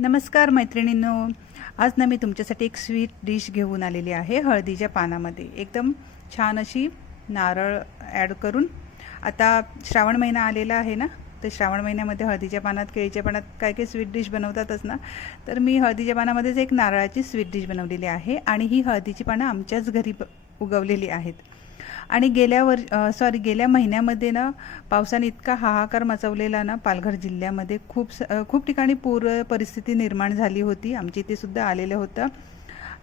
नमस्कार मैत्रिणींनो, आज ना मी तुमच्यासाठी एक स्वीट डिश घेऊन आलेली आहे हळदीच्या पानामध्ये. एकदम छान अशी नारळ ॲड करून. आता श्रावण महिना आलेला आहे ना, तर श्रावण महिन्यामध्ये हळदीच्या पानात, केळीच्या पानात काय काय स्वीट डिश बनवतातच ना. तर मी हळदीच्या पानामध्येच एक नारळाची स्वीट डिश बनवलेली आहे आणि ही हळदीची पानं आमच्याच घरी उगवलेली आहेत. आणि गेल्या महिन्यामध्ये ना पावसाने इतका हाहाकार मचवलेला ना पालघर जिल्ह्यामध्ये. खूप ठिकाणी पूर परिस्थिती निर्माण झाली होती. आमच्या इथे सुद्धा आलेलं होतं.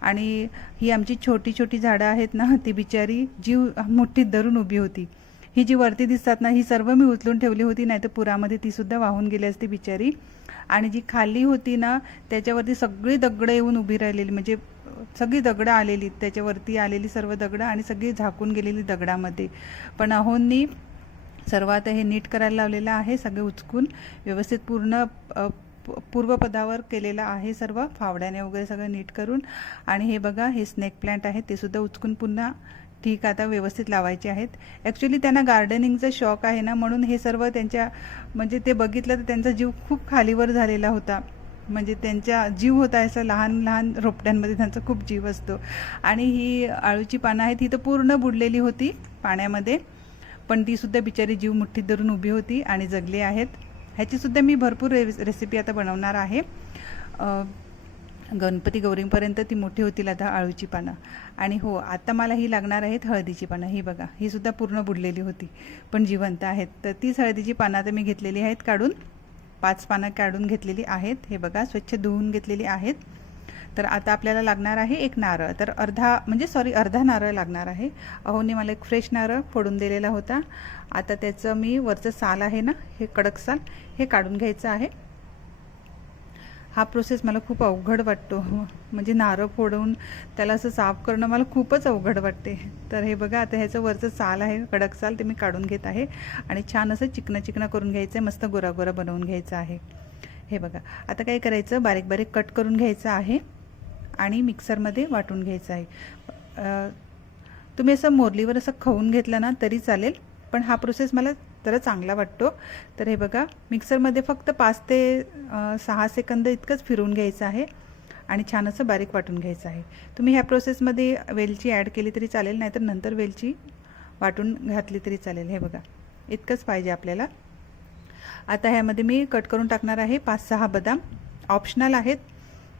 आणि ही आमची छोटी छोटी झाडं आहेत ना, ती बिचारी जीव मुठ्ठीत धरून उभी होती. ही जी वरती दिसतात ना, ही सर्व मी उचलून ठेवली होती, नाही तर पुरामध्ये ती सुद्धा वाहून गेली असती बिचारी. आणि जी खाली होती ना, त्याच्यावरती सगळी दगडं येऊन उभी राहिलेली, म्हणजे सगळी दगडं आलेली, त्याच्यावरती आलेली सर्व दगडं आणि सगळी झाकून गेलेली दगडामध्ये. पण अहोंनी सर्व आता हे नीट करायला लावलेलं आहे. सगळे उचकून व्यवस्थित पूर्वपदावर केलेलं आहे, सर्व फावड्याने वगैरे सगळं नीट करून. आणि हे बघा, हे स्नेक प्लांट आहे, ते सुद्धा उचकून पुन्हा ठीक आता व्यवस्थित लावायचे आहेत. ॲक्च्युली त्यांना गार्डनिंगचा शौक आहे ना, म्हणून हे सर्व त्यांच्या म्हणजे ते बघितलं तर त्यांचा जीव खूप खालीवर झालेला होता. म्हणजे त्यांचा जीव होता असं लहान लहान रोपट्यांमध्ये त्यांचा खूप जीव असतो. आणि ही आळूची पानं आहेत, ही तर पूर्ण बुडलेली होती पाण्यामध्ये, पण तीसुद्धा बिचारी जीव मुठ्ठीत धरून उभी होती आणि जगली आहेत. ह्याचीसुद्धा मी भरपूर रेसिपी आता बनवणार आहे. गणपती गौरींपर्यंत ती मोठी होतील आता आळूची पानं. आणि हो, आता मला ही लागणार आहेत हळदीची पानं. ही बघा, ही सुद्धा पूर्ण बुडलेली होती पण जिवंत आहेत. तर तीच हळदीची पानं आता मी घेतलेली आहेत काढून. 5 पानं काढून घेतलेली आहेत. हे बघा, स्वच्छ धुवून घेतलेली आहेत. तर आता आपल्याला लागणार आहे एक नारळ. तर अर्धा नारळ लागणार आहे. अहोने मला एक फ्रेश नारळ फोडून दिलेला होता. आता त्याचं मी वरचं साल आहे ना, हे कडक साल, हे काढून घ्यायचं आहे. हा प्रोसेस मला खूप अवघड वाटतो. म्हणजे नारळ फोडून त्याला असं साफ करणं मला खूपच अवघड वाटते. तर हे बघा, आता ह्याचं वरचं साल आहे, कडक साल, ते मी काढून घेत आहे. आणि छान असं चिकनं करून घ्यायचं आहे, मस्त गोरा गोरा बनवून घ्यायचं आहे. हे बघा, आता काय करायचं, बारीक बारीक कट करून घ्यायचं आहे आणि मिक्सरमध्ये वाटून घ्यायचं आहे. तुम्ही असं मोरलीवर असं खवून घेतलं ना तरी चालेल, पण हा प्रोसेस मला जरा चांगला वाटतो. तर हे बघा, मिक्सरमध्ये फक्त 5 ते 6 सेकंद इतकंच फिरवून घ्यायचं आहे आणि छान असं बारीक वाटून घ्यायचं आहे. तुम्ही ह्या प्रोसेसमध्ये वेलची ॲड केली तरी चालेल, नाहीतर नंतर वेलची वाटून घातली तरी चालेल. हे बघा, इतकंच पाहिजे आपल्याला. आता ह्यामध्ये मी कट करून टाकणार आहे 5-6 बदाम. ऑप्शनल आहेत,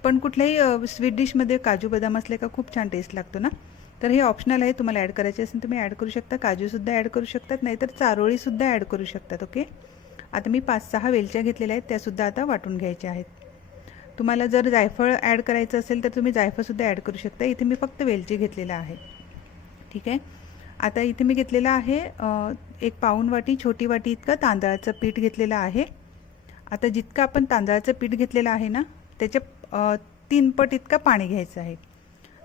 पण कुठल्याही स्वीट डिशमध्ये काजू बदाम असले का खूप छान टेस्ट लागतो ना. तर हे ऑप्शनल आहे, तुम्हाला ॲड करायचे असेल तुम्ही ॲड करू शकता. काजूसुद्धा ॲड करू शकतात, नाहीतर चारोळीसुद्धा ॲड करू शकतात. ओके, आता मी 5-6 वेलच्या घेतलेल्या आहेत, त्यासुद्धा आता वाटून घ्यायच्या आहेत. तुम्हाला जर जायफळ ॲड करायचं असेल तर तुम्ही जायफळसुद्धा ॲड करू शकता. इथे मी फक्त वेलची घेतलेला आहे. ठीक आहे, आता इथे मी घेतलेलं आहे 1 पाऊण वाटी, छोटी वाटी इतकं तांदळाचं पीठ घेतलेलं आहे. आता जितकं आपण तांदळाचं पीठ घेतलेलं आहे ना, त्याच्या 3 पट इतकं पाणी घ्यायचं आहे.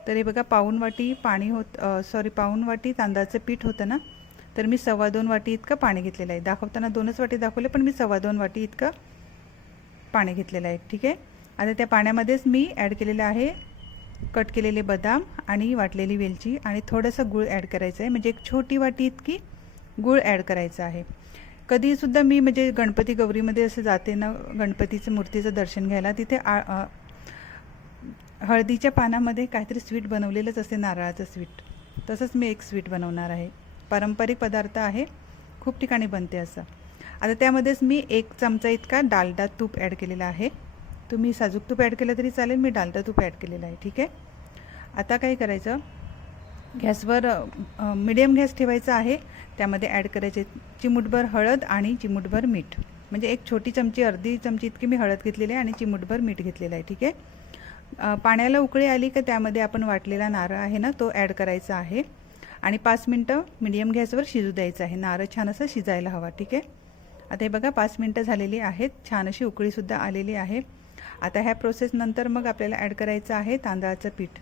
तर हे बघा, पाऊण वाटी तांदळाचं पीठ होतं ना, तर मी 2.25 वाटी इतकं पाणी घेतलेलं आहे. दाखवताना 2च वाटी दाखवले, पण मी 2.25 वाटी इतकं पाणी घेतलेलं आहे. ठीक आहे, आता त्या पाण्यामध्येच मी ॲड केलेलं आहे कट केलेले बदाम आणि वाटलेली वेलची आणि थोडंसं गूळ ॲड करायचं आहे. म्हणजे एक छोटी वाटी इतकी गूळ ॲड करायचं आहे. कधीसुद्धा मी म्हणजे गणपती गौरीमध्ये असं जाते ना, गणपतीचं मूर्तीचं दर्शन घ्यायला, तिथे हळदीच्या पानामध्ये काहीतरी स्वीट बनवलेलंच असते, नारळाचं स्वीट. तसंच मी एक स्वीट बनवणार आहे. पारंपरिक पदार्थ आहे, खूप ठिकाणी बनते असं. आता त्यामध्येच मी 1 चमचा इतका डालडा तूप ॲड केलेला आहे. तुम्ही साजूक तूप ॲड केलं तरी चालेल, मी डालडा तूप ॲड केलेलं आहे. ठीक आहे, आता काय करायचं, गॅसवर मिडियम गॅस ठेवायचा आहे. त्यामध्ये ॲड करायचे चिमूटभर हळद आणि चिमूटभर मीठ. म्हणजे एक छोटी चमची, अर्धी चमची इतकी मी हळद घेतलेली आहे आणि चिमूटभर मीठ घेतलेलं आहे. ठीक आहे, पाण्याला उकळी आली का त्यामध्ये आपण वाटलेला नारळ आहे ना, तो ॲड करायचा आहे आणि 5 मिनटं मिडियम गॅसवर शिजू द्यायचं आहे. नारळ छान असं शिजायला हवा. ठीक आहे, आता हे बघा 5 मिनटं झालेली आहेत, छान अशी उकळीसुद्धा आलेली आहे. आता ह्या प्रोसेसनंतर मग आपल्याला ॲड करायचं आहे तांदळाचं पीठ.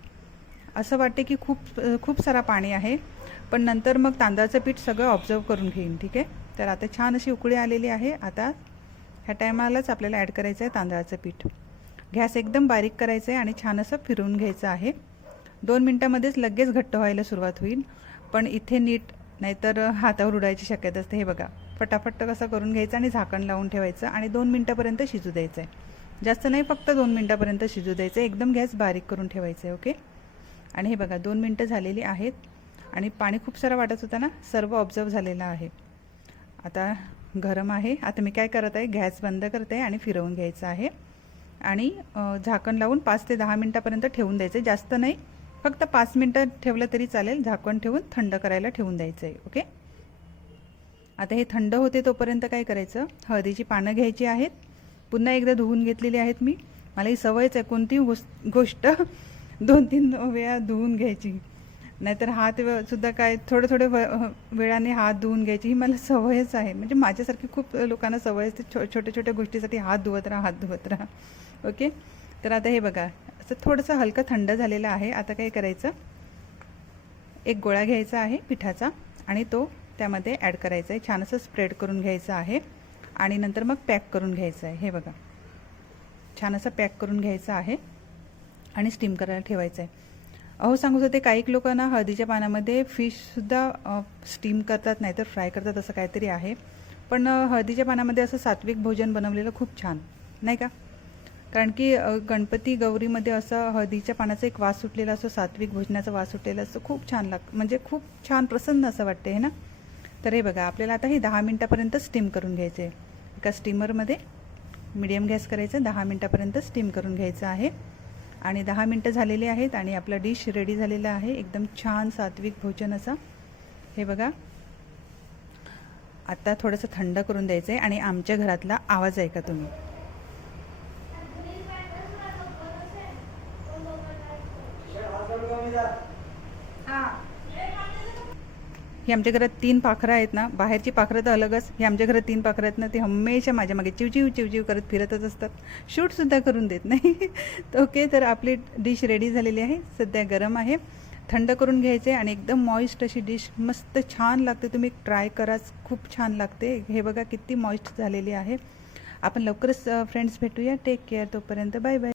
असं वाटते की खूप सारा पाणी आहे, पण नंतर मग तांदळाचं पीठ सगळं ऑब्झर्व करून घेईन. ठीक आहे, तर आता छान अशी उकळी आलेली आहे. आता ह्या टायमालाच आपल्याला ॲड करायचं आहे तांदळाचं पीठ. गॅस एकदम बारीक करायचं आहे आणि छान असं फिरवून घ्यायचं आहे. 2 मिनटामध्येच लगेच घट्ट व्हायला सुरुवात होईल, पण इथे नीट, नाहीतर हातावर उडायची शक्यता असते. हे बघा, फटाफट कसं करून घ्यायचं आणि झाकण लावून ठेवायचं आणि 2 मिनटापर्यंत शिजू द्यायचं आहे. जास्त नाही, फक्त 2 मिनटापर्यंत शिजू द्यायचं आहे. एकदम गॅस बारीक करून ठेवायचं आहे. ओके. आणि हे बघा 2 मिनटं झालेली आहेत आणि पाणी खूप सारं वाटत होतं ना, सर्व ऑब्झर्व झालेलं आहे. आता गरम आहे. आता मी काय करत आहे, गॅस बंद करते आणि फिरवून घ्यायचं आहे आणि झाकण लावून 5 ते 10 मिनटापर्यंत ठेवून द्यायचं आहे. जास्त नाही, फक्त 5 मिनटं ठेवलं तरी चालेल. झाकण ठेवून थंड करायला ठेवून द्यायचं आहे. ओके. आता हे थंड होते तोपर्यंत काय करायचं, हळदीची पानं घ्यायची आहेत. पुन्हा एकदा धुवून घेतलेली आहेत मी. मला ही सवयच आहे कोणतीही गोष्ट 2-3 वेळा धुवून घ्यायची, नाहीतर हात सुद्धा काय थोडे वेळाने हात धुवून घ्यायची, ही मला सवयच आहे. म्हणजे माझ्यासारखी खूप लोकांना सवय असते, छोट्या गोष्टीसाठी हात धुवत राहा. ओके. तर आता हे बघा असं थोडंसं हलकं थंड झालेलं आहे. आता काय करायचं, एक गोळा घ्यायचा आहे पिठाचा आणि तो त्यामध्ये ॲड करायचा आहे. छान असं स्प्रेड करून घ्यायचं आहे आणि नंतर मग पॅक करून घ्यायचं आहे. हे बघा छान असं पॅक करून घ्यायचं आहे आणि स्टीम करायला ठेवायचं आहे. अहो सांगत होते, काही लोकांना हळदीच्या पानामध्ये फिशसुद्धा स्टीम करतात, नाहीतर फ्राय करतात, असं काहीतरी आहे. पण हळदीच्या पानामध्ये असं सात्विक भोजन बनवलेलं खूप छान, नाही का? कारण की गणपती गौरीमध्ये असं हळदीच्या पानाचा एक वास सुटलेला असतो, सात्विक भोजनाचा वास सुटलेला असतो. खूप छान म्हणजे खूप छान प्रसन्न असं वाटते, हे ना? तर हे बघा आपल्याला आता हे 10 मिनटापर्यंत स्टीम करून घ्यायचं आहे. एका स्टीमरमध्ये मीडियम गॅस करायचं, 10 मिनटापर्यंत स्टीम करून घ्यायचं आहे. आणि 10 मिनटं झालेली आहेत आणि आपलं डिश रेडी झालेलं आहे. एकदम छान सात्विक भोजन असं. हे बघा आता थोडंसं थंड करून द्यायचं आहे आणि आमच्या घरातला आवाज ऐका तुम्ही. ही आमच्या घरात 3 पाखरं आहेत ना, बाहेरची पाखरं तर अलगच, ही आमच्या घरात 3 पाखरं आहेत ना, ती हमेशा माझ्या मागे चिवचिव करत फिरतच असतात, शूटसुद्धा करून देत नाही. ओके. तर आपली डिश रेडी झालेली आहे. सध्या गरम आहे, थंड करून घ्यायचे आणि एकदम मॉइस्ट अशी डिश मस्त छान लागते. तुम्ही ट्राय कराच, खूप छान लागते. हे बघा किती मॉइस्ट झालेली आहे. आपण लवकरच फ्रेंड्स भेटूया. Take care. तोपर्यंत बाय बाय.